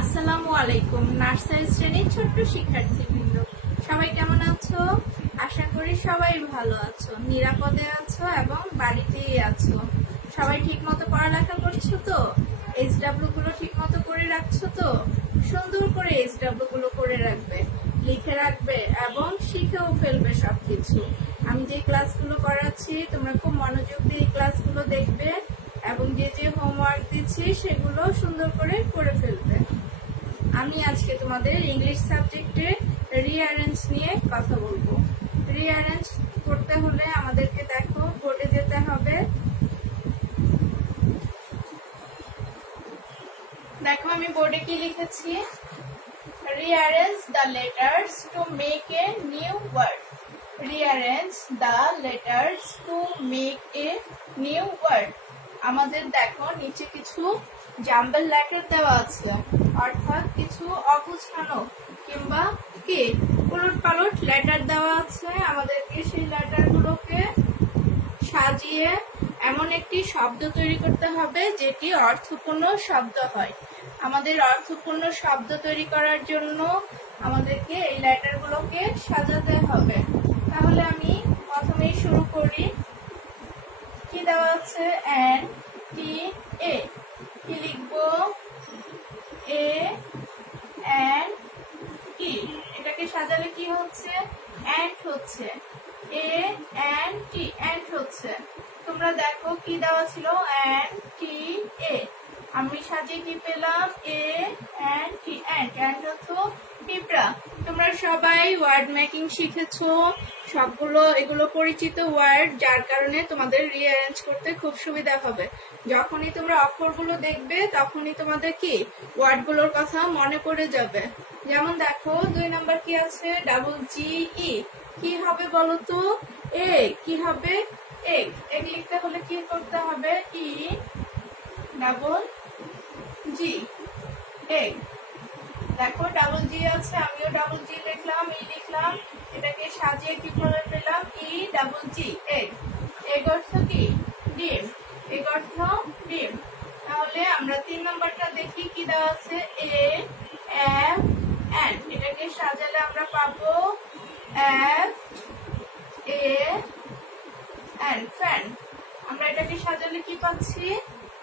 আসসালামু আলাইকুম। নার্সারি শ্রেণীর ছোট্ট শিক্ষার্থীবৃন্দ, সবাই কেমন আছো? আশা করি সবাই ভালো আছো, নিরাপদে আছো এবং বাড়িতেই আছো। সবাই ঠিক মতো পড়ালেখা করছো তো? এইচডব্লিউ গুলো ঠিক মতো করে রাখছো তো? সুন্দর করে এইচডব্লিউ গুলো করে রাখবে, লিখে রাখবে এবং শিখেও ফেলবে সবকিছু। আমি যে ক্লাসগুলো করাচ্ছি তোমরা খুব মনোযোগ দিয়ে ক্লাসগুলো দেখবে এবং যে যে হোমওয়ার্ক দিচ্ছি সেগুলো সুন্দর করে করে ফেলবে। আমি আজকে তোমাদের ইংলিশ সাবজেক্টে রিঅ্যারেঞ্জ নিয়ে কথা বলবো। রিঅ্যারেঞ্জ করতে হলে আমাদেরকে দেখো বোর্ডে যেতে হবে। দেখো আমি বোর্ডে কি লিখেছি, rearrange the letters to make a new word. Rearrange the letters to make a new word. আমাদের দেখো নিচে কিছু জাম্বল লেটার দেওয়া আছে, অর্থাৎ কিছু অগুছানো কিংবা কি উলটপালট লেটার দেওয়া আছে। আমাদেরকে সেই লেটারগুলোকে সাজিয়ে এমন একটি শব্দ তৈরি করতে হবে যেটি অর্থপূর্ণ শব্দ হয়। আমাদের অর্থপূর্ণ শব্দ তৈরি করার জন্য আমাদেরকে এই লেটারগুলোকে সাজাতে হবে। তাহলে আমি প্রথমেই শুরু করি। কি দেওয়া আছে? এন টি এ। কি লিখবো? A N T. এটাকে সাজালে কি হচ্ছে? অ্যান্ট হচ্ছে। এ এন টি, অ্যান্ট হচ্ছে। তোমরা দেখো কি দেওয়া ছিল? এন টি এ। আমি সাজিয়ে কি পেলাম? A N T, ant. Ant হচ্ছে পিঁপড়া। তোমরা সবাই ওয়ার্ড মেকিং শিখেছো, সবগুলো এগুলো পরিচিত ওয়ার্ড, যার কারণে তোমাদের রিঅ্যারেঞ্জ করতে খুব সুবিধা হবে। যখনই তোমরা অক্ষরগুলো দেখবে তখনই তোমাদের কি ওয়ার্ডগুলোর কথা মনে পড়ে যাবে। যেমন দেখো 2 নাম্বার কি আছে? ডাবল জি ই। কি হবে বলো তো? এ। কি হবে? এগ। এগ লিখতে হলে কি করতে হবে? ই ডাবল জি, এগ। দেখো ডাবল জি আছে, আমিও ডাবল জি লিখলাম, ই লিখলাম। এটাকে সাজিয়ে কিভাবে পেলাম? ই ডাবল জি, এগ। এগ অর্থ কি? ডিম। এগ অর্থ ডিম। তাহলে আমরা 3 নাম্বারটা দেখি কি দেওয়া আছে? A F N. এটাকে সাজালে আমরা পাবো এফ এ এন, ফ্যান। আমরা এটাকে সাজালে কি পাচ্ছি?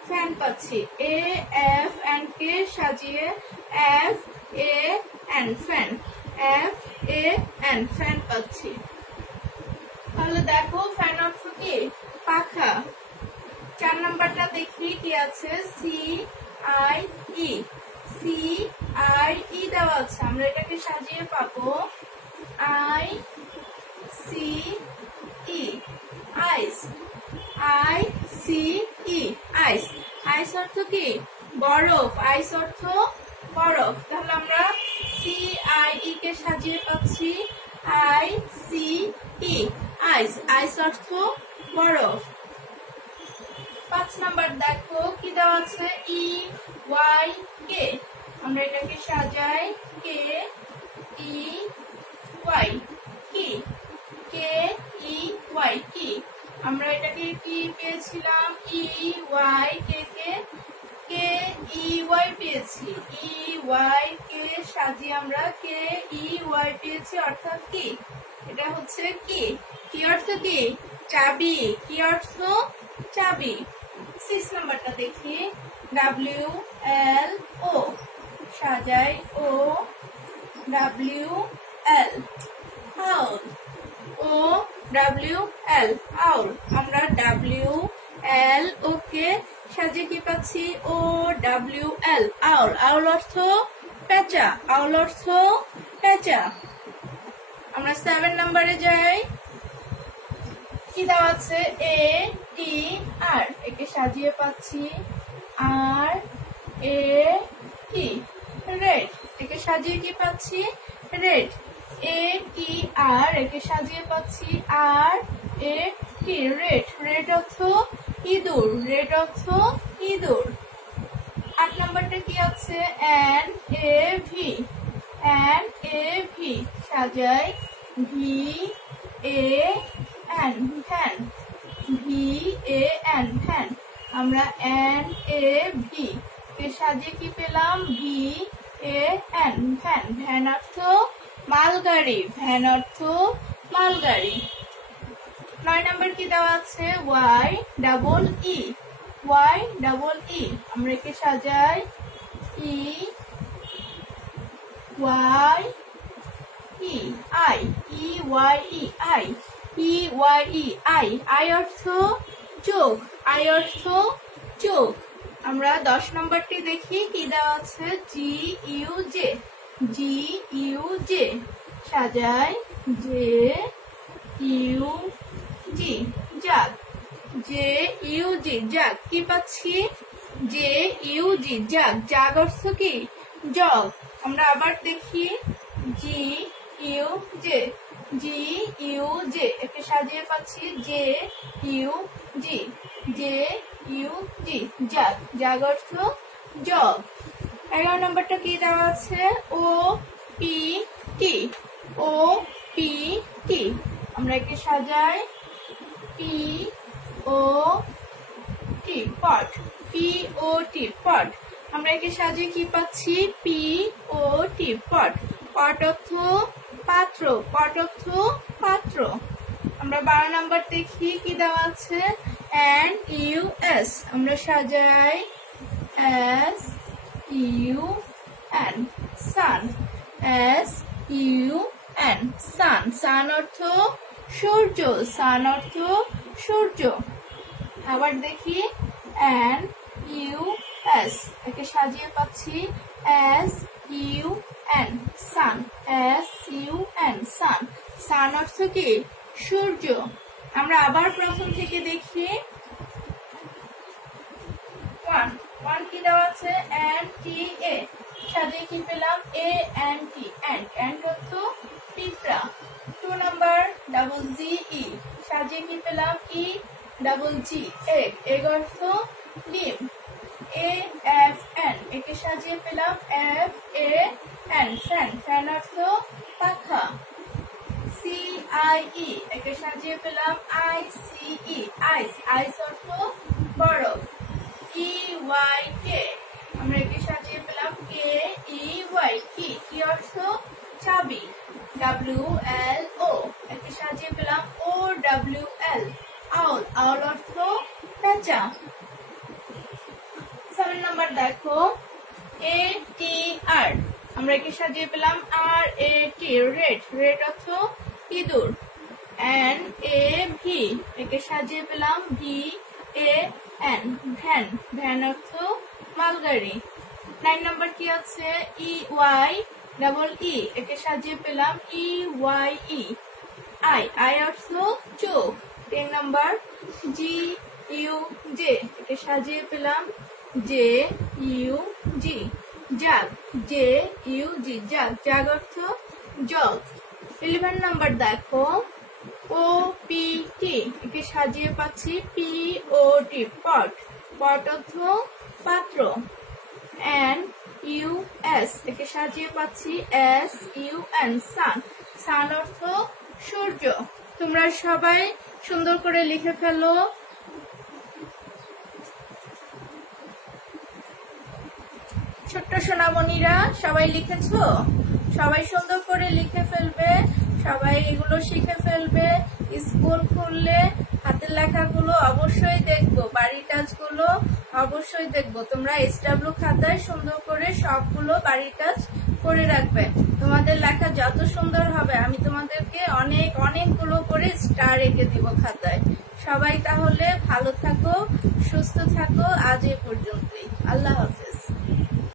ফ্যান পাচ্ছি। এ এফ এন কে সাজিয়ে F A N, fan. F A N, fan পাচ্ছি। তাহলে দেখো ফ্যান অর্থ কি? পাখা। 4 নাম্বারটা দেখি কি আছে? C I E. C I E দেওয়া আছে, আমরা এটাকে সাজিয়ে পাবো I C E, ice. I C E, ice. Ice অর্থ কি? বরফ। আইস অর্থ বরফ। তাহলে আমরা সি আই ই কে সাজিয়ে পাচ্ছি I C E, ice. Ice অর্থ বরফ। 5 নাম্বার দেখো কি দেওয়া আছে? ই ওয়াই কে। আমরা এটাকে সাজাই কে ই ওয়াই, কি। কে ই ওয়াই, কি। আমরা এটাকে কি পেয়েছিলাম? ই ওয়াই কে কে, কে ই ওয়াই পেয়েছি। ই ওয়াই কে সাজিয়ে আমরা কে ই ওয়াই পেয়েছি, অর্থাৎ কি? এটা হচ্ছে কি? কি অর্থ কি? চাবি। কি অর্থ? চাবি। 6 নাম্বারটা দেখি। ডাব্লিউ এল ও। সাজাই ও ডাব্লিউ এল, আউল। ও ডাব্লিউ এল, আউল। আমরা ডাব্লিউ এল ওকে সাজিয়ে কি পাচ্ছি? ও ডাব্লিউ এল, আউল। আউল অর্থ পেঁচা। আউল অর্থ পেঁচা। আমরা 7 নাম্বারে যাই। কি দেওয়া আছে? এ টি আর। একে সাজিয়ে পাচ্ছি আর এ টি, রেড। একে সাজিয়ে কি পাচ্ছি? রেড। এ টি আর। একে সাজিয়ে পাচ্ছি আর এ টি, রেড। রেড অর্থ ইঁদুর। রেড অর্থ ইঁদুর। 8 নাম্বারটা কি আছে? N A V. N A V. সাজাই V A N, van. V A N, van. আমরা এন এ ভি কে সাজিয়ে কি পেলাম? V A N van, van অর্থ মালগাড়ি, ভ্যান অর্থ মালগাড়ি। 9 নম্বর কি দেওয়া আছে? Y double E, Y double E, আমরা একে সাজাই E Y E eye, E Y E eye, E Y E eye, eye অর্থ চোখ, আই অর্থ চোখ। আমরা 10 নম্বরটি দেখি কি দেওয়া আছে? জি U J, G U J, সাজাই জে ইউ জি, জাগ, জে ইউ জি, জাগ। কি পাচ্ছি? J U G, jug, jug অর্থ কি? জগ। আমরা আবার দেখি G U J, G U J, একে সাজিয়ে পাচ্ছি J U G, J U G, jug, jug অর্থ জগ। 11 নম্বরটা কি দেওয়া আছে? O P T, O P T, আমরা একে সাজাই পি ও টি, পট, পি ও টি, পট। আমরা একে সাজিয়ে কি পাচ্ছি? পি ও টি, পট, পট অর্থ পাত্র, পট অর্থ পাত্র। আমরা 12 নম্বর দেখি কি দেওয়া আছে? এন ইউ এস, আমরা সাজাই এস ইউ এন, সান, এস ইউ এন, সান, সান অর্থ সূর্য, সান অর্থ সূর্য। আবার দেখি এন ইউ এস, একে সাজিয়ে পাচ্ছি এস ইউ এন, সান, এস ইউ এন, সান, সান অর্থ কি? সূর্য। আমরা আবার প্রথম থেকে দেখি 1, 1 কি দেওয়া আছে? এন টি এ, সাজিয়ে কি পেলাম? A N T, ant, ant অর্থ পিঁপড়া। 2 নাম্বার ডাবল জি ই, সাজিয়ে কি পেলাম? ই ডাবল জি, এগ, এগ অর্থ ডিম। এ এফ এন, একে সাজিয়ে পেলাম F A N, fan, fan অর্থ পাখা। সি আই ই, একে সাজিয়ে পেলাম I C E, ice, ice অর্থ বরফ। ই ওয়াই কে, আমরা একে সাজিয়ে পেলাম কে ই ওয়াই, কি, কি অর্থ চাবি। ডাব্লিউ এল ও, একে সাজিয়ে পেলাম ও ডাব্লিউ এল, আউল, আউল অর্থ পেঁচা। 7 নাম্বার দেখো এ টি আর, আমরা একে সাজিয়ে পেলাম আর এ টি, রেড, রেড অর্থ ইঁদুর। এন এ ভি, একে সাজিয়ে পেলাম V A N, van, van অর্থ মালগাড়ি। 9 নাম্বার কি আছে? ই ওয়াই ডাবল ই, একে সাজিয়ে পেলাম E Y E, eye, eye অর্থ চোখ। 10 নাম্বার জি ইউ জে, একে সাজিয়ে পেলাম জে ইউ জি, জাগ, J U G, jug, jug অর্থ জগ। 11 নাম্বার দেখো ও পি টি, একে সাজিয়ে পাচ্ছি পি ও টি, পট, পট অর্থ পাত্র। এন ইউ এস, একে সাজিয়ে পাচ্ছি এস ইউ এন, সান, সান অর্থ সূর্য। তোমরা সবাই সুন্দর করে লিখে ফেলো। ছোট্ট সোনামণিরা সবাই লিখেছো? সবাই সুন্দর করে লিখে ফেলবে, সবাই এগুলো শিখে ফেলবে। স্কুল খুললে হাতের লেখাগুলো অবশ্যই দেখবো, বাড়ির কাজগুলো অবশ্যই দেখবো। তোমরা SW খাতায় সুন্দর করে সবগুলো বাড়ির কাজ করে রাখবে। তোমাদের লেখা যত সুন্দর হবে আমি তোমাদেরকে অনেকগুলো করে স্টার এঁকে দিব খাতায়। সবাই তাহলে ভালো থাকো, সুস্থ থাকো। আজ এ পর্যন্তই। আল্লাহ হাফেজ।